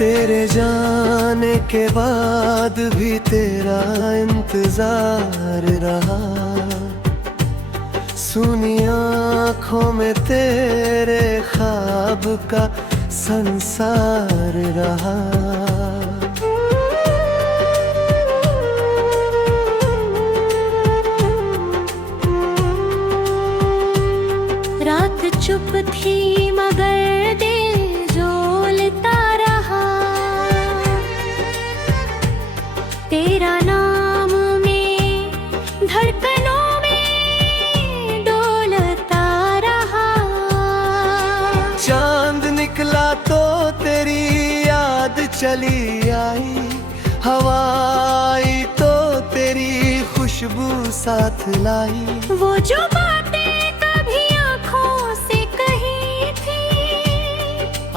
तेरे जाने के बाद भी तेरा इंतजार रहा, सुनी आँखों में तेरे ख्वाब का संसार रहा। रात चुप थी मगर दिल डोलता रहा, तेरा नाम में धड़कनों में डोलता रहा। चांद निकला तो तेरी याद चली आई, हवाई तो तेरी खुशबू साथ लाई। वो जो बातें कभी आँखों से कही थी,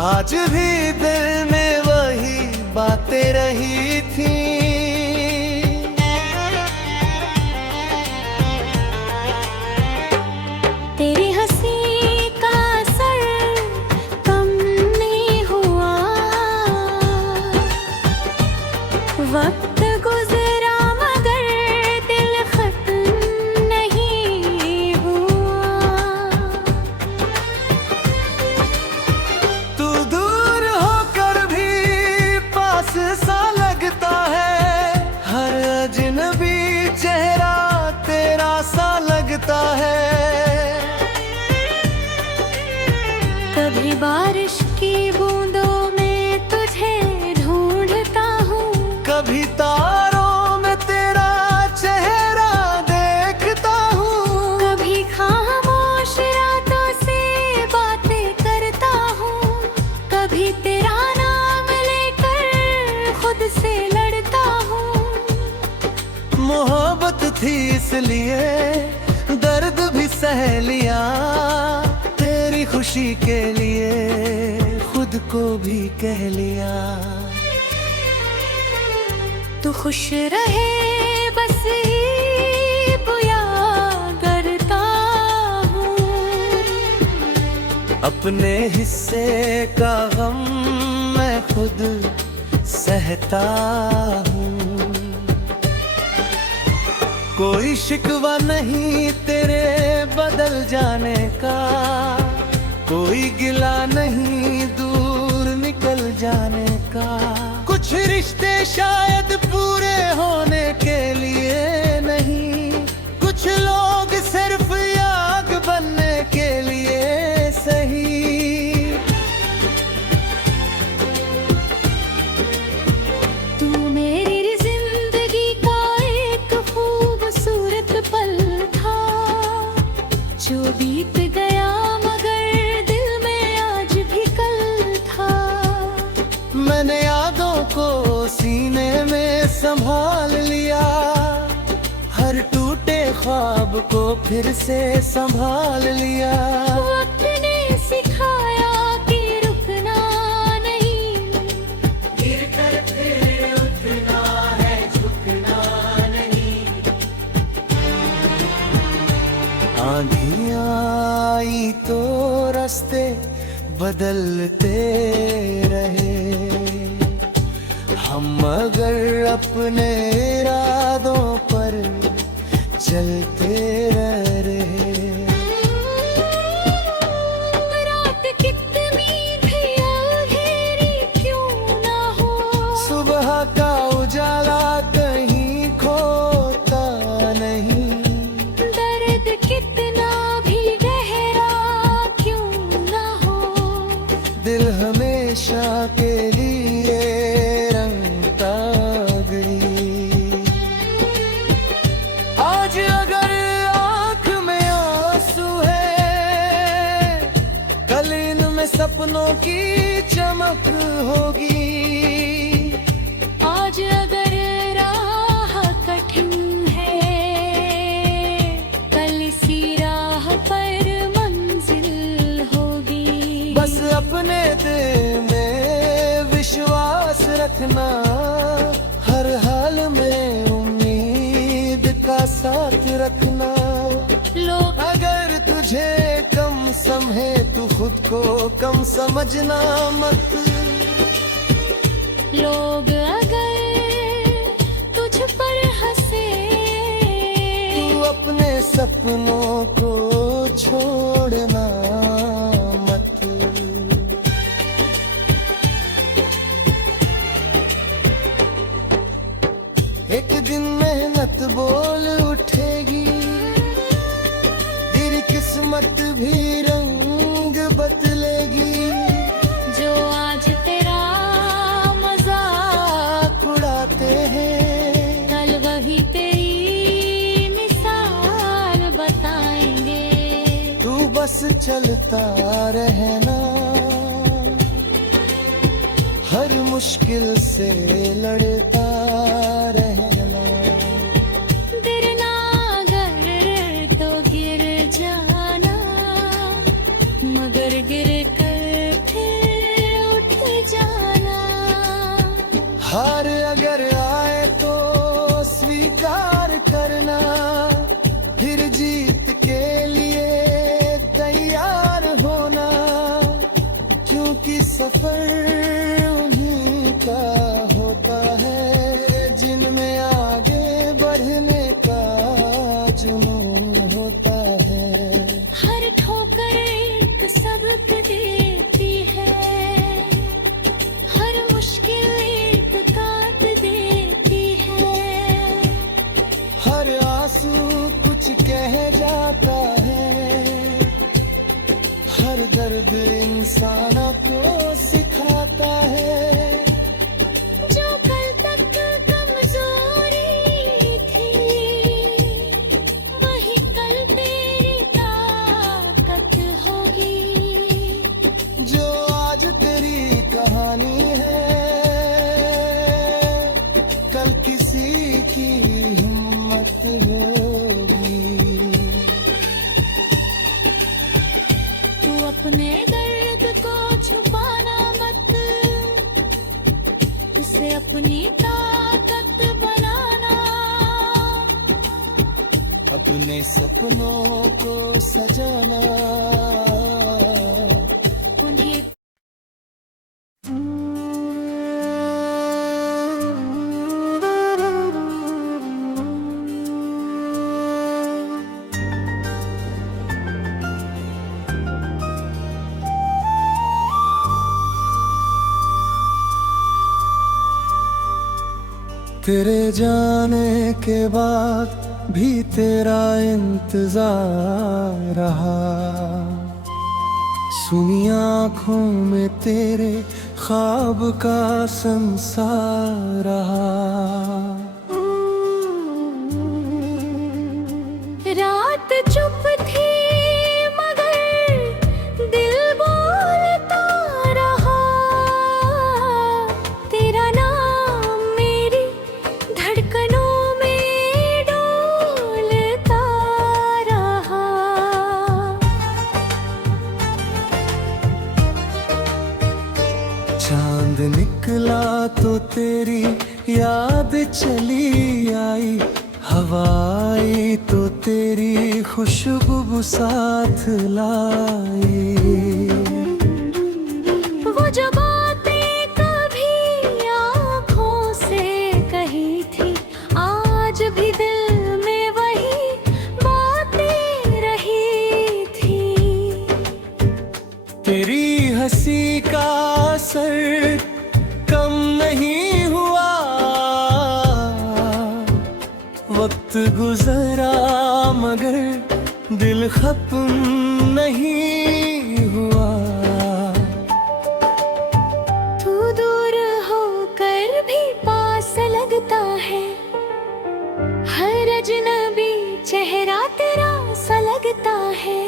आज भी दिल में वही बातें रही थी। तेरी हंसी का असर कम नहीं हुआ, वक्त गुजरा मगर दिल खत्म नहीं हुआ। तू दूर होकर भी पास सा लगता है, हर अजनबी चेहरा तेरा सा लगता है। कभी बारिश की बूंदों में तुझे ढूंढता हूँ, कभी तारों में तेरा चेहरा देखता हूँ, कभी खामोश रातों से बातें करता हूँ, कभी तेरा नाम लेकर खुद से लड़ता हूँ। मोहब्बत थी इसलिए दर्द भी सह लिया, तेरी खुशी के लिए खुद को भी कह लिया। तू खुश रहे बस ही बुया करता हूँ, अपने हिस्से का गम मैं खुद सहता हूँ। कोई शिकवा नहीं तेरे बदल जाने का, कोई गिला नहीं दूर निकल जाने का। कुछ रिश्ते शायद पूरे होने के लिए नहीं, कुछ लोग सिर्फ याद बनने के लिए सही। तू मेरी जिंदगी का एक खूबसूरत पल था, जो बीत गया मगर दिल में आज भी कल था। मैंने यादों को सीने में संभाल लिया, हर टूटे ख्वाब को फिर से संभाल लिया। वक्त ने सिखाया कि रुकना नहीं, गिरकर फिर उठना है, झुकना नहीं। आंधी आई तो रास्ते बदलते रहे, हम मगर अपने इरादों पर चलते रहे। रात कितनी भी अंधेरी क्यों ना हो, सुबह का उजाला कहीं खोता नहीं, दर्द कितना भी गहरा क्यों ना हो, दिल हमेशा के लिए रंगता गई। आज अगर आँख में आंसू है, कल इनमें सपनों की चमक होगी। आज अगर राह कठिन है, कल इसी राह पर मंजिल होगी। बस अपने दिल में विश्वास रखना, हर हाल में उम्मीद का साथ रखना। लोग अगर तुझे कम समझे तू खुद को कम समझना मत, लोग अगर तुझ पर हंसे, तू अपने सपनों को छोड़ना मत। एक दिन मेहनत बोल उठेगी, तेरी किस्मत भी रंग बदलेगी। जो आज तेरा मजाक उड़ाते हैं, कल वही तेरी मिसाल बताएंगे। तू बस चलता रहना, हर मुश्किल से लड़ता रहना। गिरना अगर तो गिर जाना, मगर गिर कर फिर उठ जाना। हार अगर आए तो स्वीकार करना, फिर जीत के लिए तैयार होना। क्योंकि सफर उन्हीं का होता है जिनमें आगे बढ़ने का जुनून होता है। हर ठोकर एक सबक देती है, हर मुश्किल एक काट देती है। हर आंसू कुछ कह जाता है, हर दर्द इंसान को सिखाता है। जो कल तक कमजोरी थी, वही कल तेरी ताकत होगी। जो आज तेरी कहानी है, कल किसी की हिम्मत होगी। तू अपने दर्द को छुपाना मत, उसे अपनी ताकत बनाना। अपने सपनों को सजाना, उन्हें तेरे जाने के बाद भी तेरा इंतजार रहा। सुनी आँखों में तेरे ख्वाब का संसार रहा। रात चुप थी मगर दिल बोलता रहा। तेरा नाम मेरी धड़कनों में डोलता रहा। चांद निकला तो तेरी याद चली आई, हवा आई तो तेरी खुशबू साथ लाई। वो जो बातें कभी आँखों से कही थी, आज भी दिल में वही बातें रही थी। तेरी हंसी का असर कम नहीं हुआ, वक्त गुजरा मगर दिल खत्म नहीं हुआ। तू दूर होकर भी पास लगता है, हर अजनबी चेहरा तेरा सा लगता है।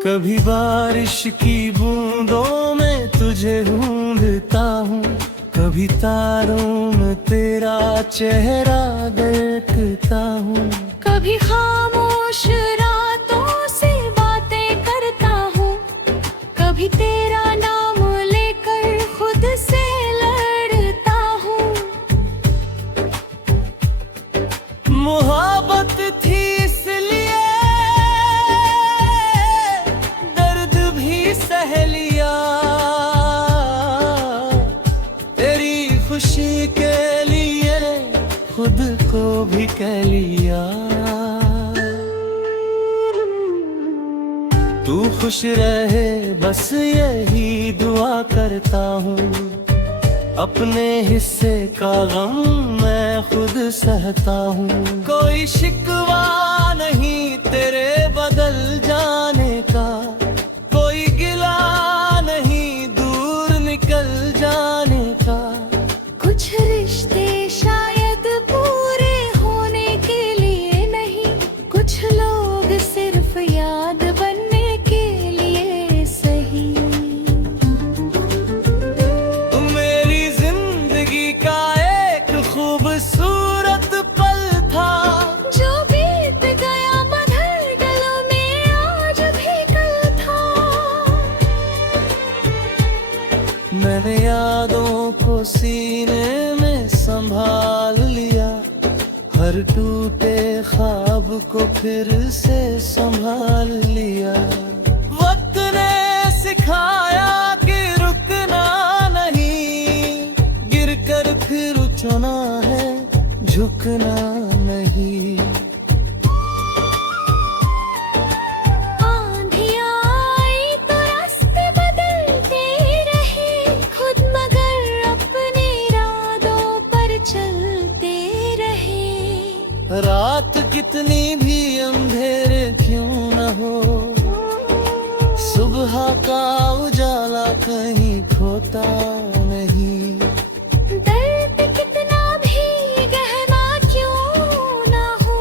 कभी बारिश की बूंदों में तुझे ढूंढता हूँ, कभी तारों में तेरा चेहरा देखता हूँ। कभी खामोश रातों से बातें करता हूँ, कभी तेरा नाम लेकर खुद से लड़ता हूँ। मोहब्बत थी इसलिए दर्द कह लिया। तू खुश रहे बस यही दुआ करता हूँ, अपने हिस्से का गम मैं खुद सहता हूँ। कोई शिकवा नहीं तेरे बदल जाने का, कोई गिला नहीं दूर निकल जाने का। कुछ रिश्ते शायद पूरे होने के लिए नहीं, कुछ लोग सिर्फ याद बनने के लिए सही। तू मेरी जिंदगी का एक खूबसूरत पल था, जो बीत गया मधुर गलों में आज भी कल था। मैंने यादों को सीने में संभाल लिया, हर टूटे ख्वाब को फिर से संभाल लिया। वक्त ने सिखाया कि रुकना नहीं, गिरकर फिर उठना है, झुकना नहीं। आंधियाँ आई तो रास्ते बदलते रहे खुद, मगर अपने इरादों पर चलते रहे। रात कितनी भी अंधेरे क्यों न हो, सुबह का उजाला कहीं खोता नहीं। दर्द कितना भी गहरा क्यों ना हो,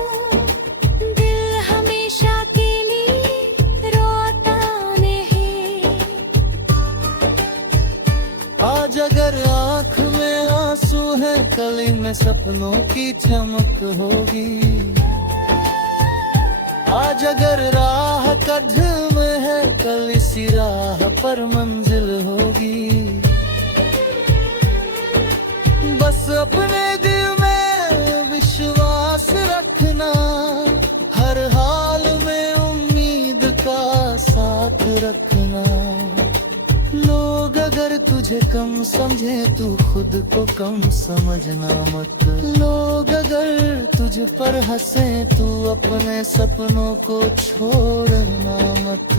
दिल हमेशा के लिए रोता नहीं। आज अगर आँख में आंसू है, कल में सपनों की चमक होगी। आज अगर राह कदम है, कल इसी राह पर मंजिल होगी। बस अपने दिल में विश्वास रखना, हर हाल में उम्मीद का साथ रखना। लोग अगर तुझे कम समझे, तू खुद को कम समझना मत। लोग अगर तुझ पर हंसे, तू अपने सपनों को छोड़ना मत।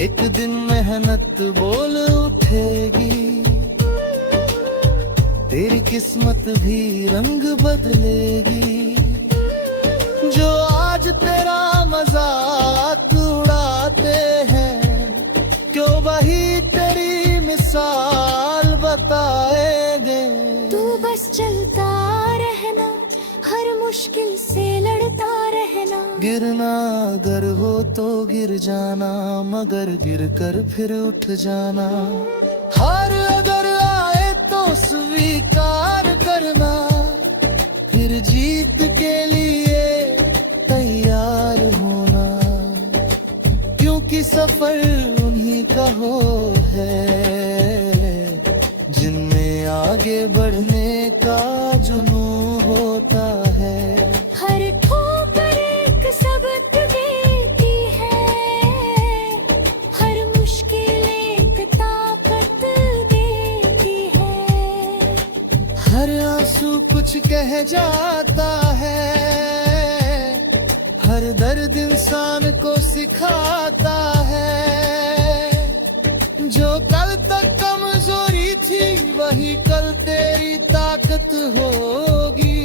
एक दिन मेहनत बोल उठेगी, तेरी किस्मत भी रंग बदलेगी। जो आज तेरा मजाक उड़ाते हैं, क्यों वही तेरी मिसाल बताएंगे। तू बस चलता रहना, हर मुश्किल से लड़ता रहना। गिरना अगर हो तो गिर जाना, मगर गिर कर फिर उठ जाना। हार अगर आए तो स्वीकार करना, फिर जीत के लिए तैयार होना। क्योंकि सफर उन्हीं का हो है, जिनमें आगे बढ़ने का जुनून होता है। हर ठोकर एक सबक देती है, हर मुश्किल एक ताकत देती है। हर आंसू कुछ कह जाता है, हर दर्द इंसान को सिखाता है। जो कल तक कमजोरी थी, वही कल तेरी ताकत होगी।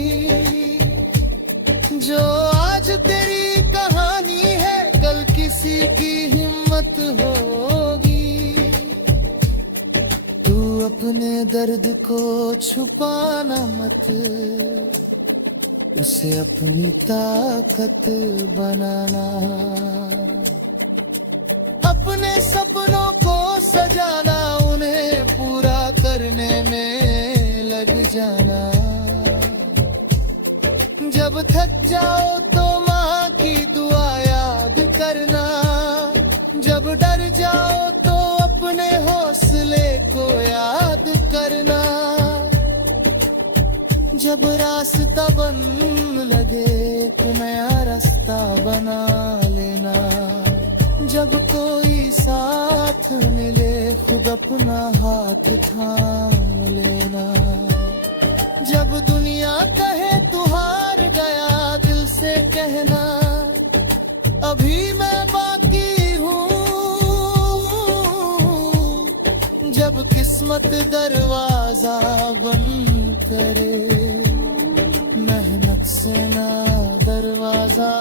जो आज तेरी कहानी है, कल किसी की हिम्मत होगी। तू अपने दर्द को छुपाना मत, उसे अपनी ताकत बनाना। अपने सपनों को सजाना, उन्हें पूरा करने में लग जाना। जब थक जाओ तो माँ की दुआ याद करना। जब डर जाओ तो अपने हौसले को याद करना। जब रास्ता बन लगे, एक नया रास्ता बना लेना। जब कोई साथ मिले, खुद अपना हाथ थाम लेना। जब दुनिया कहे तू हार गया, दिल से कहना अभी मैं बाकी हूँ। जब किस्मत दरवाजा बंद करे, मेहनत से ना दरवाजा।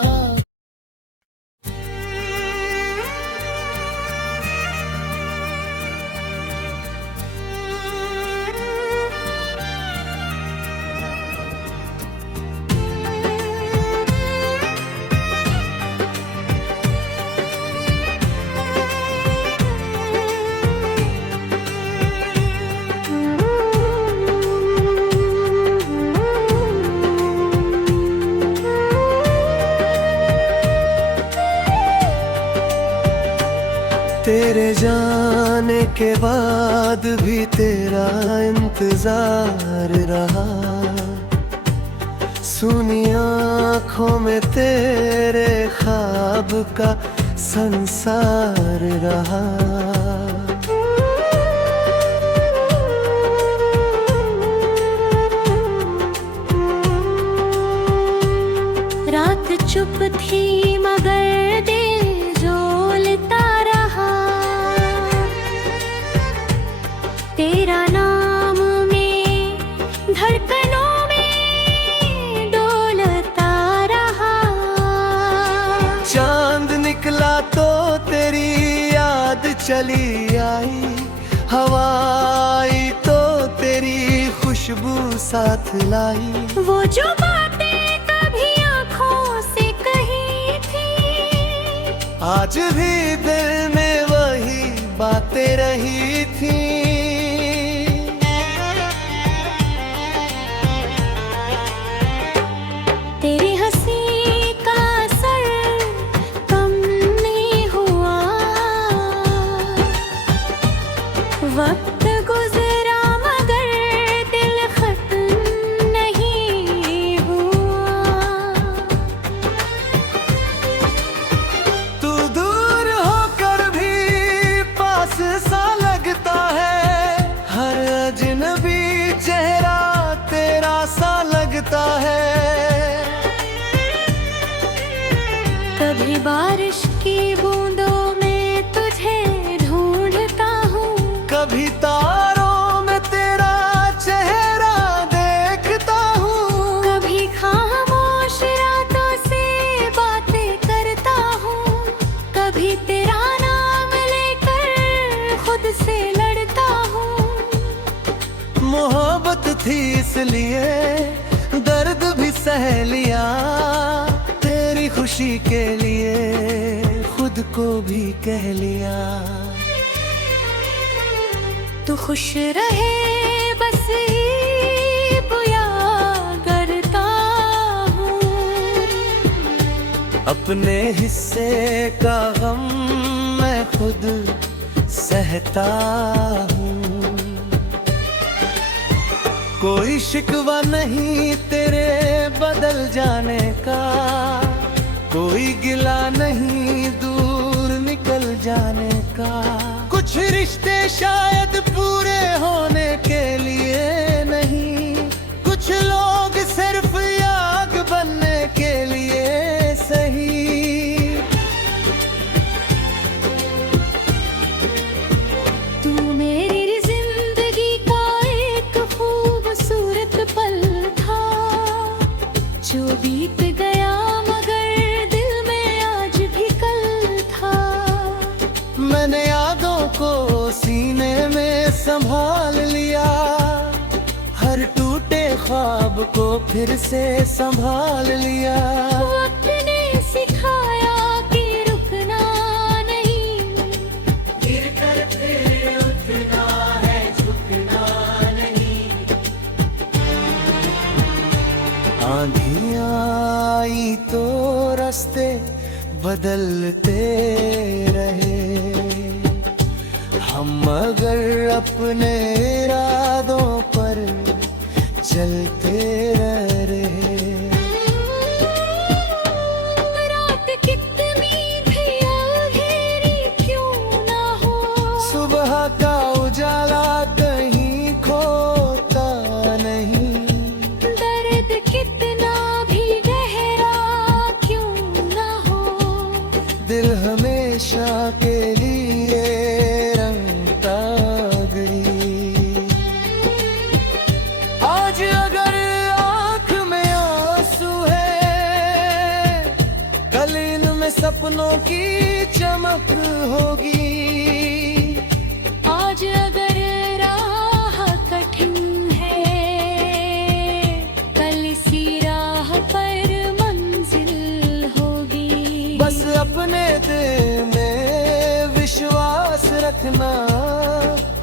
तेरे जाने के बाद भी तेरा इंतजार रहा, सुनी आँखों में तेरे ख्वाब का संसार रहा। रात चुप थी मगर दिल डोलता रहा, तेरा नाम में धड़कनों में डोलता रहा। चांद निकला तो तेरी याद चली आई, हवाई तो तेरी खुशबू साथ लाई। वो जो बातें कभी आँखों से कही थी, आज भी दिल में वही बातें रही थी। तेरी हंसी का असर कम नहीं हुआ, वक्त गुजरा मगर दिल खत्म नहीं हुआ। तू दूर होकर भी पास सा लगता है, हर अजनबी चेहरा तेरा सा लगता है। कभी बारिश की बूंदों में तुझे ढूंढता हूँ, कभी तारों में तेरा चेहरा देखता हूँ। कभी खामोश रातों से बातें करता हूँ, कभी तेरा नाम लेकर खुद से लड़ता हूँ। मोहब्बत थी इसलिए दर्द भी सह लिया, तेरी खुशी के लिए खुद को भी कह लिया। तू खुश रहे बस ही बुया करता हूँ, अपने हिस्से का गम मैं खुद सहता हूँ। कोई शिकवा नहीं तेरे बदल जाने का, कोई गिला नहीं दूर निकल जाने का। कुछ रिश्ते शायद पूरे होने के लिए नहीं, कुछ लोग सिर्फ याद बनने के लिए सही। तू मेरी जिंदगी का एक खूबसूरत पल था, जो बीत गया मगर दिल में आज भी कल था। मैंने यादों को सीने में संभाल लिया, हर टूटे ख्वाब को फिर से संभाल लिया। वक्त ने सिखाया कि रुकना नहीं, गिर कर फिर उठना है, झुकना नहीं। आंधियां आई तो रास्ते बदलते रहे, हम मगर अपने इरादों पर चलते रहे। रात कितनी भी अंधेरी क्यों ना हो, सुबह का उजाला कहीं खोता नहीं। दर्द सपनों की चमक होगी। आज अगर राह कठिन है, कल इसी राह पर मंजिल होगी। बस अपने दिल में विश्वास रखना,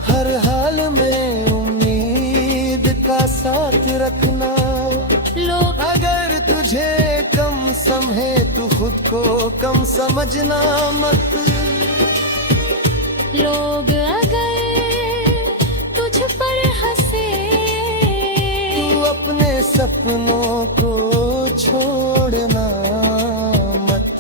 हर हाल में उम्मीद का साथ रखना। लोग अगर तुझे कम समझे तू खुद को कम समझना मत। लोग अगर तुझ पर हंसे, तू अपने सपनों को छोड़ना मत।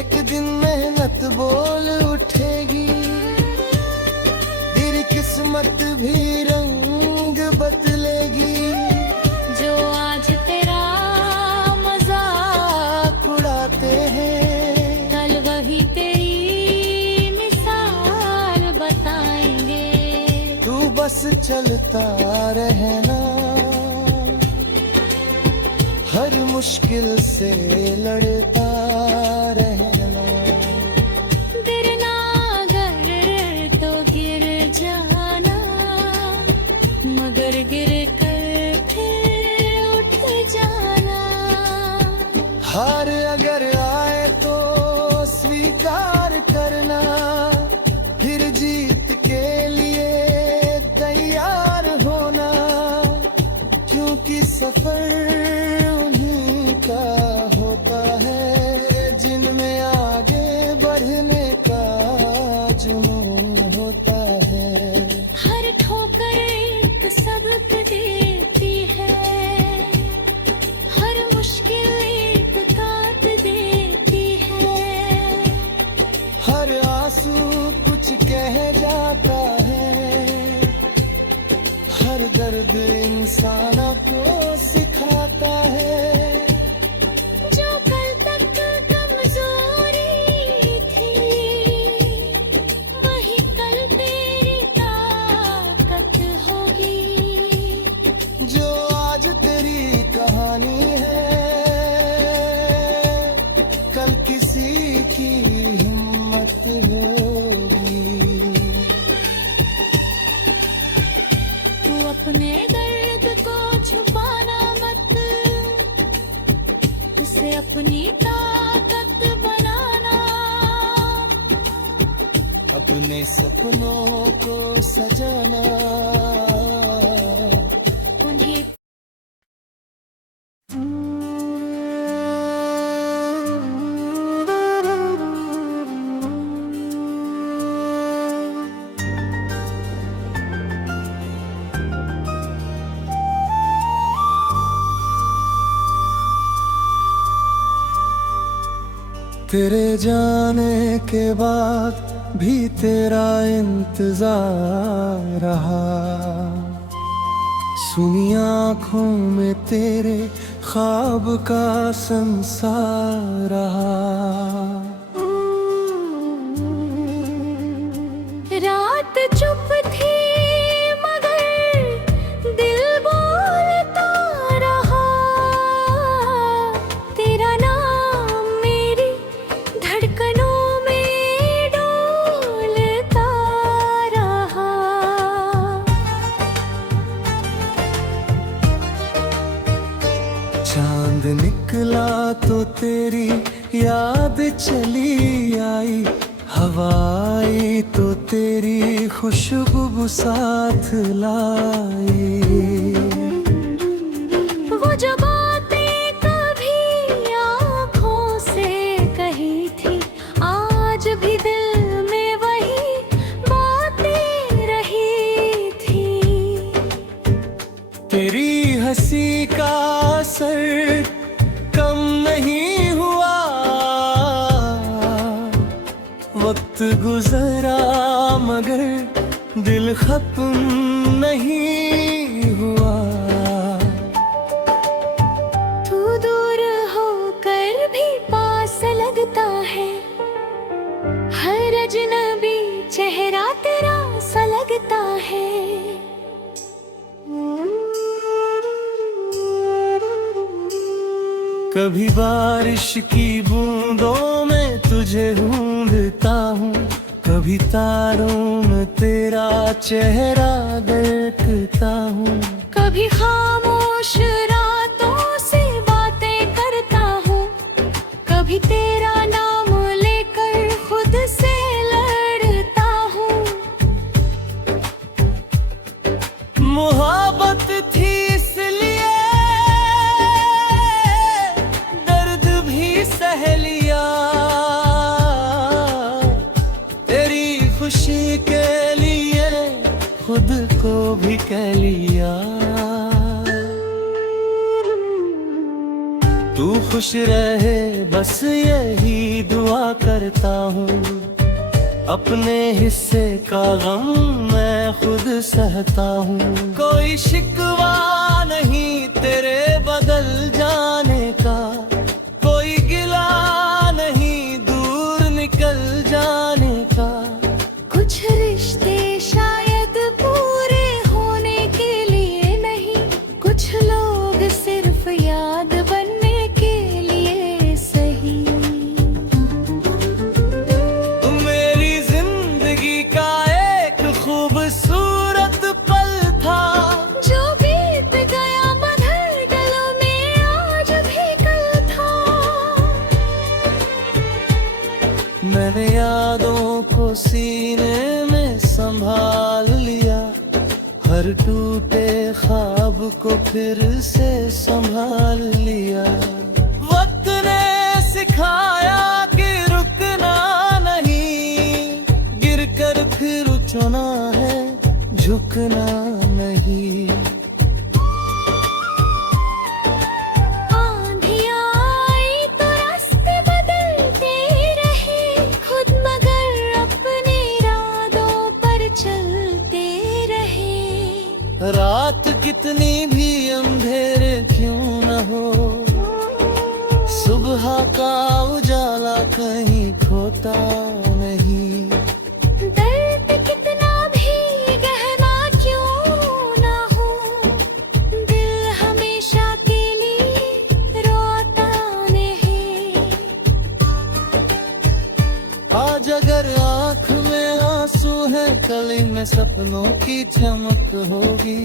एक दिन मेहनत बोल उठेगी, तेरी किस्मत भी रंग बदलेगी। जो आज तेरा मजाक उड़ाते हैं, कल वही तेरी मिसाल बताएंगे। तू बस चलता रहना, हर मुश्किल से लड़ता रहना। गिरना अगर तो गिर जाना, मगर गिर कर फिर उठ जाना। हार अगर आए तो स्वीकार करना, फिर जीत के लिए तैयार होना। क्योंकि सफर उन्हीं का होता है जिनमें आगे बढ़ने का जुनून होता है। हर ठोकर एक सबक देती है, हर मुश्किल एक काट देती है। हर आंसू कुछ कह जाता है, हर दर्द इंसान को सिखाता है। जो कल तक कमजोरी थी, वही कल तेरी ताकत होगी। जो आज तेरी कहानी है, कल किसी की हिम्मत होगी। तू अपने दर्द को छुपाना मत, उसे अपनी ताकत बनाना। अपने सपनों को सजाना, उन्हें तेरे जाने के बाद भी तेरा इंतजार रहा। सुनी आँखों में तेरे ख्वाब का संसार रहा। रात चुप थी मगर दिल बोलता रहा। तेरा नाम मेरी धड़कनों में डोलता रहा। चांद निकला तो तेरी याद चली आई, हवाई तो तेरी खुशबू साथ लाई। वो जो बातें कभी आँखों से कही थी, आज भी दिल में वही बातें रही थी। तेरी हंसी का असर कम नहीं हुआ, वक्त गुजरा मगर दिल खत्म नहीं हुआ। तू दूर होकर भी पास लगता है, हर अजनबी चेहरा तेरा सा लगता है। कभी बारिश की बूंदों में तुझे ढूंढता हूँ, कभी तारों में तेरा चेहरा देखता हूँ, कभी खामोश रातों से बातें करता हूँ, कभी तेरा नाम लेकर खुद से लड़ता हूँ। मोहब्बत थी इसलिए दर्द भी सह लिया, तेरी खुशी के लिए खुद को भी कह लिया। तू खुश रहे बस यही दुआ करता हूँ, अपने हिस्से का गम मैं खुद सहता हूँ। कोई शिकवा नहीं तेरे बदल जाने का, कोई गिला नहीं दूर निकल जाने का। कुछ रिश्ते शायद पूरे होने के लिए नहीं, कुछ लोग सिर्फ याद बनने के लिए सही। मेरी जिंदगी का एक खूबसूरत पल था, जो बीत गया मधुर गलों में आज भी कल था। मैंने यादों को सीने में संभाल लिया, हर टूटे ख्वाब को फिर से संभाल लिया। वक्त ने सिखाया कि रुकना नहीं, गिरकर फिर उठना है, झुकना नहीं। आंधियाँ आई तो रास्ते बदलते रहे खुद, मगर अपने इरादों पर चलते रहे। रात कितनी भी अंधेरे क्यों न हो, सुबह का उजाला कहीं खोता नहीं। दर्द कितना भी गहरा क्यों ना हो, दिल हमेशा के लिए रोता नहीं। आज अगर आँख में आंसू है, कल इनमें सपनों की चमक होगी।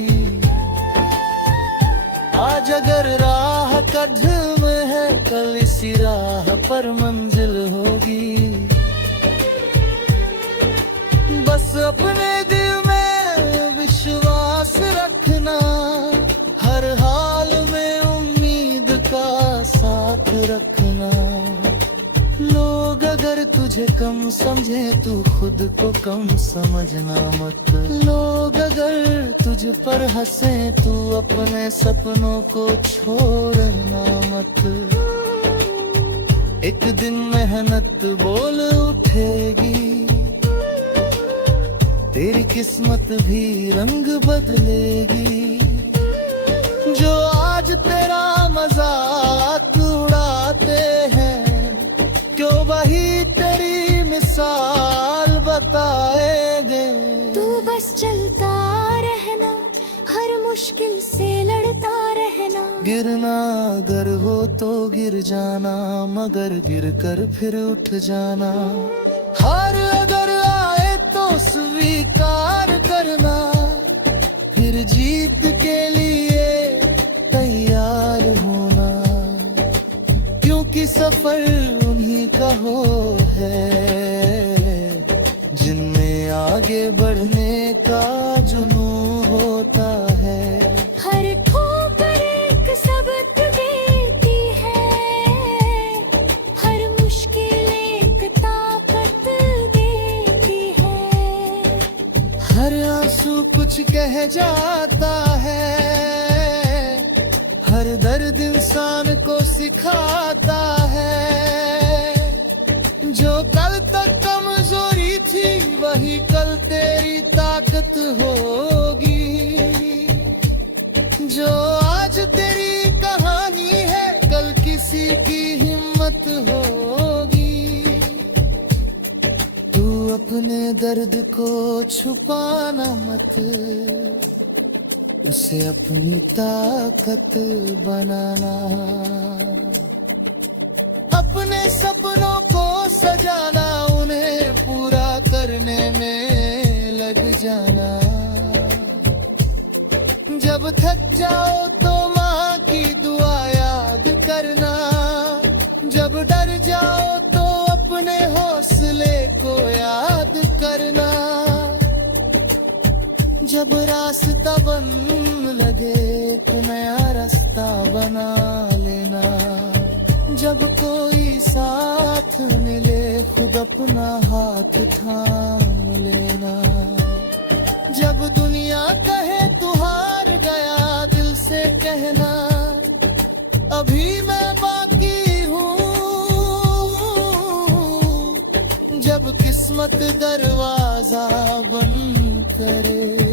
आज अगर राह कदम है, कल इसी राह पर मंजिल होगी। बस अपने दिल में विश्वास रखना, हर हाल में उम्मीद का साथ रखना। लोग अगर तुझे कम समझे, तू खुद को कम समझना मत। लोग अगर तुझ पर हंसे, तू अपने सपनों को छोड़ना मत। एक दिन मेहनत बोल उठेगी, तेरी किस्मत भी रंग बदलेगी। जो आज तेरा मजाक उड़ाते हैं, क्यों वही तेरी मिसाल बताएंगे। तू बस चलता रहना, हर मुश्किल से लड़ता रहना। गिरना अगर हो तो गिर जाना, मगर गिर कर फिर उठ जाना। हार अगर आए तो स्वीकार करना, फिर जीत के लिए तैयार होना। क्योंकि सफर उन्हीं का हो है, जिनमें आगे बढ़ने का जुनून होता है। हर ठोकर एक सबक देती है, हर मुश्किल एक ताकत देती है। हर आंसू कुछ कह जाता है, हर दर्द इंसान को सिखाता है। जो कल तक कमजोरी थी, वही कल तेरी ताकत होगी। जो आज तेरी कहानी है, कल किसी की हिम्मत होगी। तू अपने दर्द को छुपाना मत, उसे अपनी ताकत बनाना। अपने सपनों को सजाना, उन्हें पूरा करने में लग जाना। जब थक जाओ तो माँ की दुआ याद करना, जब डर जाओ तो अपने हौसले को याद करना। जब रास्ता बंद लगे एक नया रास्ता बना लेना, जब कोई साथ मिले खुद अपना हाथ थाम लेना। जब दुनिया कहे तू हार गया, दिल से कहना अभी मैं बाकी हूँ। जब किस्मत दरवाजा बंद करे